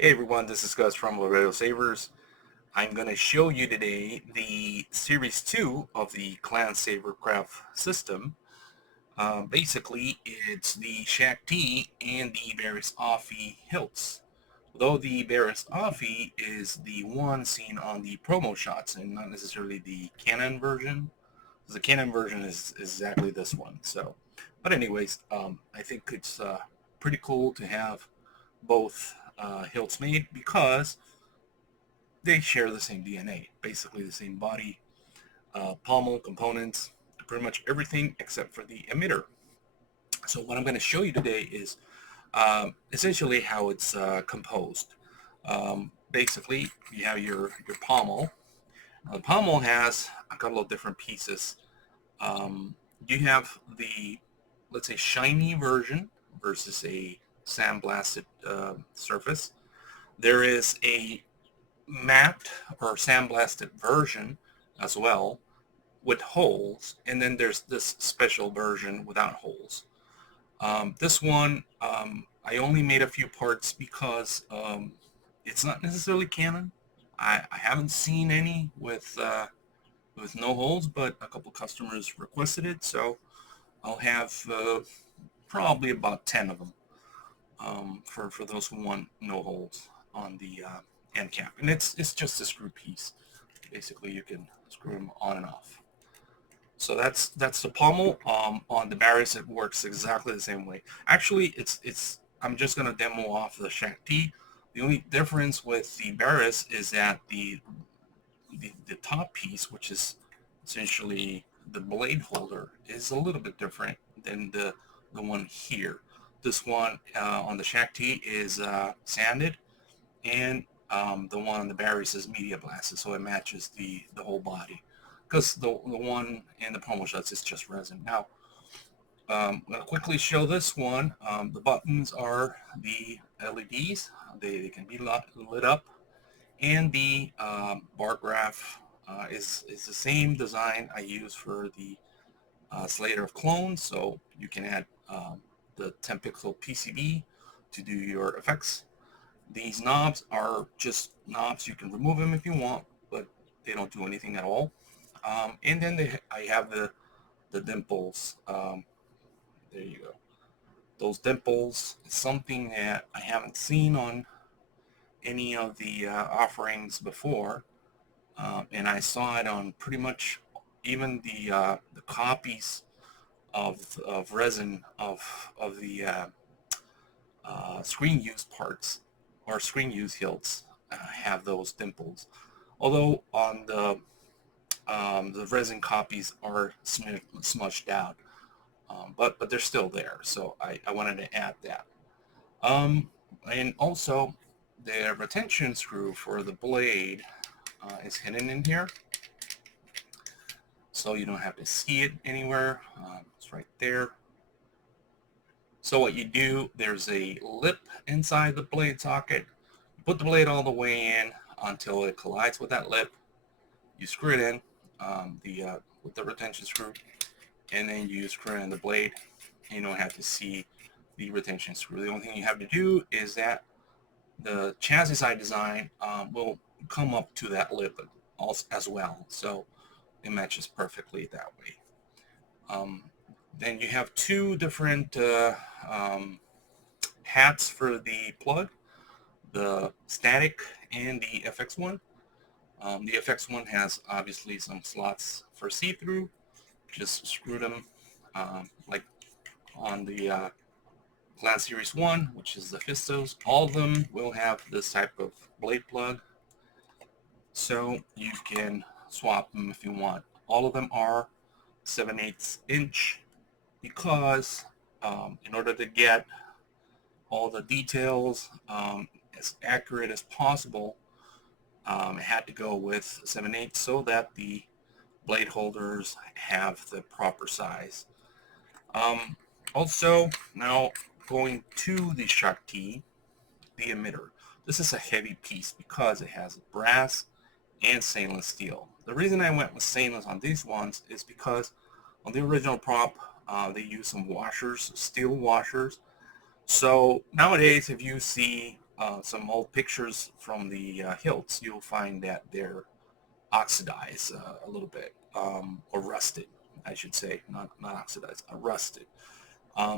Hey everyone, this is Gus from Sabers. I'm going to show you today the Series 2 of the Clan Saber craft system. Basically, it's the Shaak T and the Barriss Offee Hilts. Though the Barriss Offee is the one seen on the promo shots and not necessarily the canon version. The canon version is exactly this one. But anyways, I think it's pretty cool to have both hilts made because they share the same DNA, basically the same body, pommel components, pretty much everything except for the emitter. So what I'm going to show you today is essentially how it's composed. Basically, you have your pommel. Now, the pommel has a couple of different pieces. You have the, let's say, shiny version versus a sandblasted surface. There is a matte or sandblasted version as well with holes, and then there's this special version without holes. This one I only made a few parts because it's not necessarily canon. I haven't seen any with no holes, but a couple customers requested it, so I'll have probably about 10 of them for those who want no holes on the end cap, and it's just a screw piece. Basically, you can screw them on and off. So that's the pommel. On the Barriss, it works exactly the same way. Actually, it's I'm just gonna demo off the Shaak T. The only difference with the Barriss is that the top piece, which is essentially the blade holder, is a little bit different than the one here. This one on the Shaak T is sanded, and the one on the Barriss is media blasted, so it matches the whole body. Because the one in the promo shots is just resin. Now, I'm going to quickly show this one. The buttons are the LEDs. They can be lit up. And the bar graph is the same design I use for the Slater of Clones. So you can add the 10 pixel PCB to do your effects. These knobs are just knobs. You can remove them if you want, but they don't do anything at all. And then I have the dimples. There you go. Those dimples is something that I haven't seen on any of the offerings before, and I saw it on pretty much even the copies of resin of the screen use parts or screen use hilts have those dimples. Although on the resin copies are smudged out, but they're still there. So I wanted to add that. Um, and also the retention screw for the blade is hidden in here, so you don't have to see it anywhere. It's right there. So what you do, there's a lip inside the blade socket. You put the blade all the way in until it collides with that lip. You screw it in with the retention screw, and then you screw in the blade. You don't have to see the retention screw. The only thing you have to do is that the chassis I design will come up to that lip as well, so it matches perfectly that way. Um, then you have two different hats for the plug, the static and the FX one. The FX one has obviously some slots for see-through. Just screw them like on the Clan Series 1, which is the Fistos. All of them will have this type of blade plug, so you can swap them if you want. All of them are 7/8 inch because in order to get all the details as accurate as possible, it had to go with 7/8 so that the blade holders have the proper size. Also, now going to the Shaak T, the emitter. This is a heavy piece because it has brass and stainless steel. The reason I went with stainless on these ones is because on the original prop, they use some washers, steel washers. So nowadays, if you see some old pictures from the hilts, you'll find that they're oxidized a little bit, or rusted, I should say, not oxidized, rusted.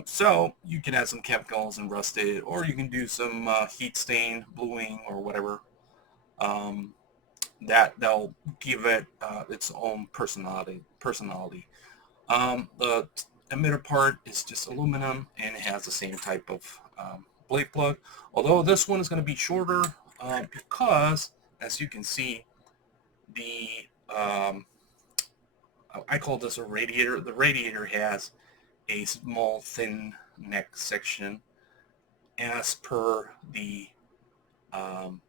So you can add some chemicals and rust it, or you can do some heat stain, bluing, or whatever. That'll give it its own personality. The emitter part is just aluminum, and it has the same type of blade plug. Although this one is going to be shorter because, as you can see, the I call this a radiator. The radiator has a small thin neck section as per the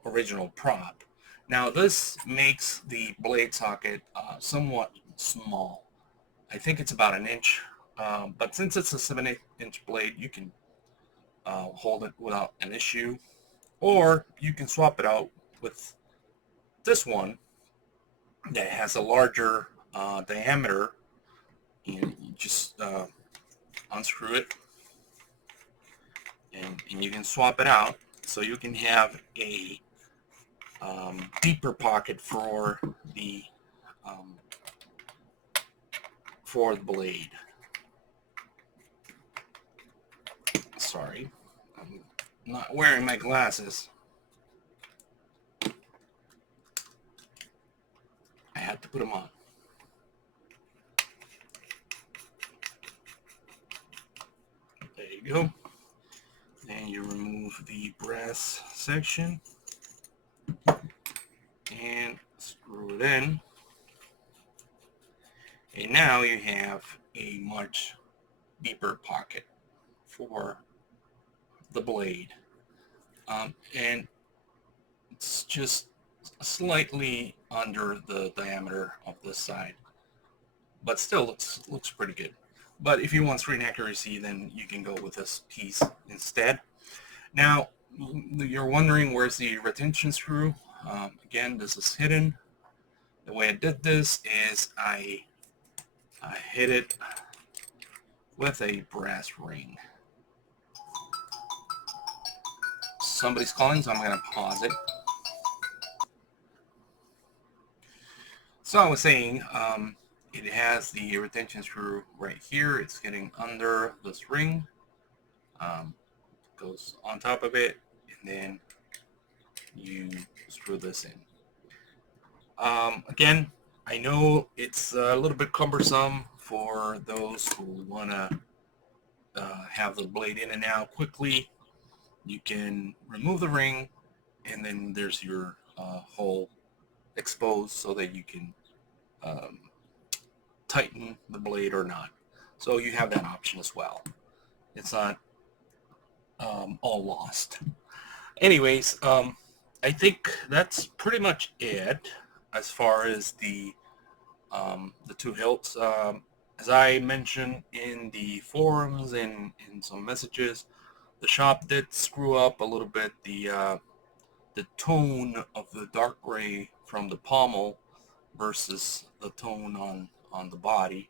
original prop. Now this makes the blade socket somewhat small. I think it's about an inch, but since it's a 7/8" blade, you can hold it without an issue, or you can swap it out with this one that has a larger diameter, and you just unscrew it, and you can swap it out, so you can have a deeper pocket for the blade. Sorry, I'm not wearing my glasses. I had to put them on. There you go. Then you remove the brass section and screw it in. And now you have a much deeper pocket for the blade. And it's just slightly under the diameter of this side, but still looks pretty good. But if you want screen accuracy, then you can go with this piece instead. Now, you're wondering where's the retention screw. Again, this is hidden. The way I did this is I hit it with a brass ring. Somebody's calling, so I'm going to pause it. So I was saying, it has the retention screw right here. It's getting under this ring. Goes on top of it, and then you screw this in. Again, I know it's a little bit cumbersome for those who want to have the blade in and out quickly. You can remove the ring, and then there's your hole exposed so that you can tighten the blade or not. So you have that option as well. It's not all lost. Anyways, I think that's pretty much it as far as the two hilts. As I mentioned in the forums and in some messages, the shop did screw up a little bit the tone of the dark gray from the pommel versus the tone on the body.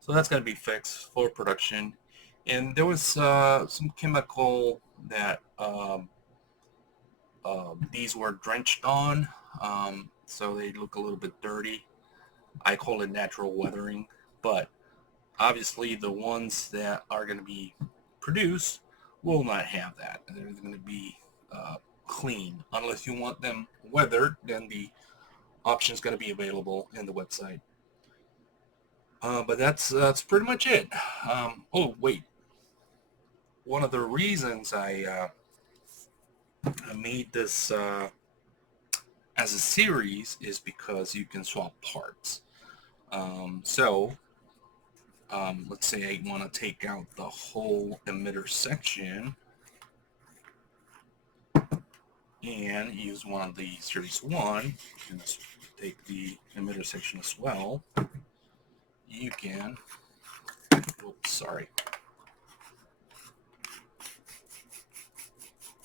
So that's going to be fixed for production. And there was some chemical that these were drenched on, so they look a little bit dirty. I call it natural weathering, but obviously the ones that are going to be produced will not have that. They're going to be clean. Unless you want them weathered, then the option is going to be available in the website. But that's pretty much it. Oh wait, one of the reasons I made this as a series is because you can swap parts. Let's say I want to take out the whole emitter section and use one of the series 1, and take the emitter section as well. You can, oops, sorry,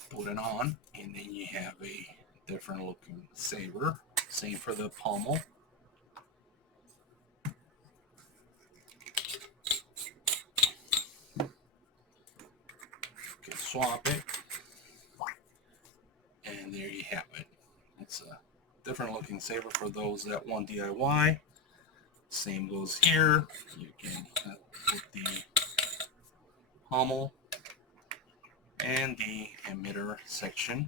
put it on, and then you have a different looking saber. Same for the pommel. You can swap it. And there you have it. It's a different looking saber for those that want DIY. Same goes here. You can put the pommel and the emitter section,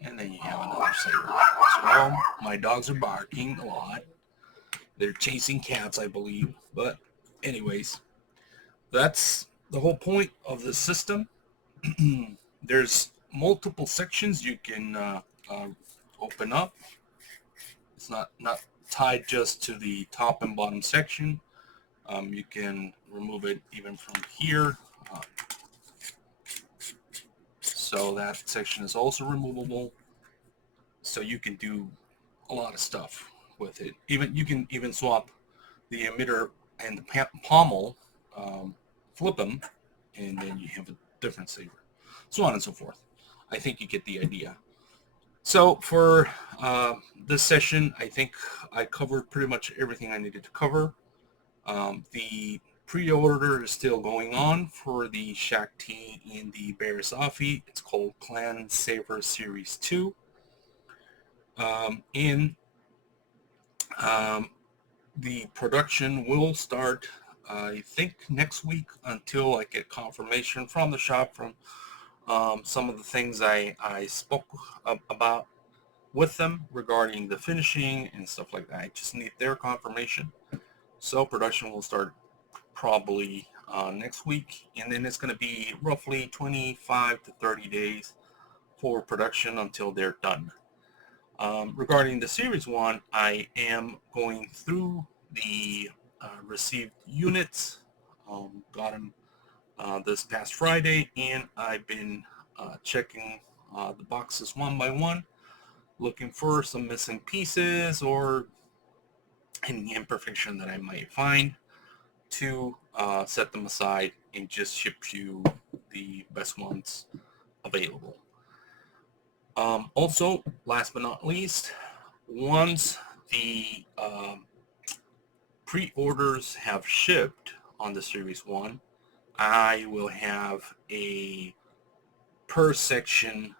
and then you have another saber. So my dogs are barking a lot. They're chasing cats, I believe. But anyways, that's the whole point of the system. There's multiple sections you can open up. It's not tied just to the top and bottom section. You can remove it even from here. So that section is also removable. So you can do a lot of stuff with it. You can even swap the emitter and the pommel, flip them, and then you have a different saber. So on and so forth. I think you get the idea. So for this session, I think I covered pretty much everything I needed to cover. The pre-order is still going on for the Shaak T and the Barriss Offee. It's called Clan Saber Series 2. The production will start, I think, next week until I get confirmation from the shop from some of the things I spoke about with them regarding the finishing and stuff like that. I just need their confirmation. So production will start probably next week, and then it's going to be roughly 25 to 30 days for production until they're done. Regarding the Series 1, I am going through the received units. Got them this past Friday, and I've been checking the boxes one by one, looking for some missing pieces or any imperfection that I might find to set them aside and just ship you the best ones available. Also, last but not least, once the pre-orders have shipped on the Series 1, I will have a per section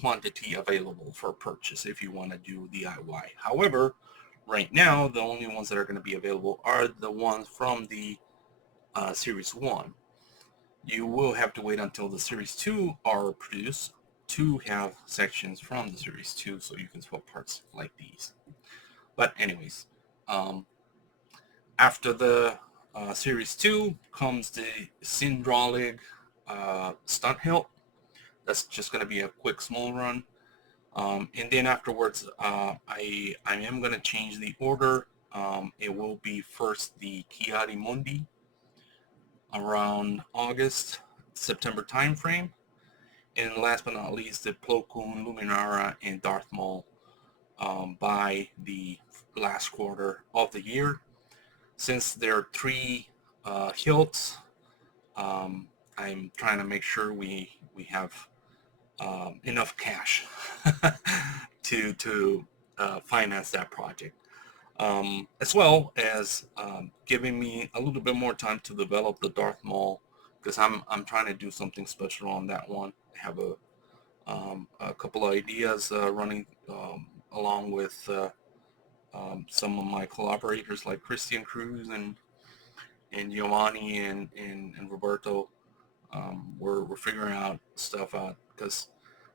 quantity available for purchase if you want to do DIY. However, right now, the only ones that are going to be available are the ones from the Series 1. You will have to wait until the Series 2 are produced to have sections from the Series 2 so you can swap parts like these. But anyways, after the Series 2 comes the Syndrolic Stunt Hilt. That's just going to be a quick small run. And then afterwards, I am going to change the order. It will be first the Chiari Mundi around August, September time frame. And last but not least, the Plo Koon, Luminara, and Darth Maul by the last quarter of the year. Since there are 3 hilts, I'm trying to make sure we have enough cash to finance that project, as well as giving me a little bit more time to develop the Darth Maul, because I'm trying to do something special on that one. I have a couple of ideas running along with some of my collaborators like Christian Cruz and Giovanni and Roberto. We're figuring out stuff out because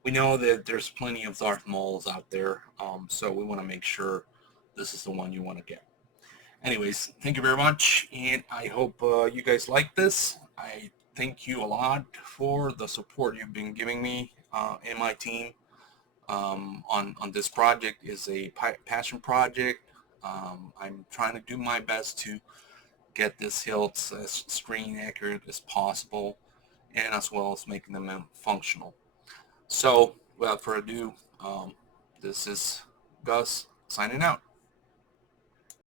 we know that there's plenty of Darth Mauls out there, so we want to make sure this is the one you want to get. Anyways, thank you very much, and I hope you guys like this. I thank you a lot for the support you've been giving me and my team on this project. Is a passion project. I'm trying to do my best to get this hilt as screen accurate as possible, and as well as making them functional. So without further ado, this is Gus signing out.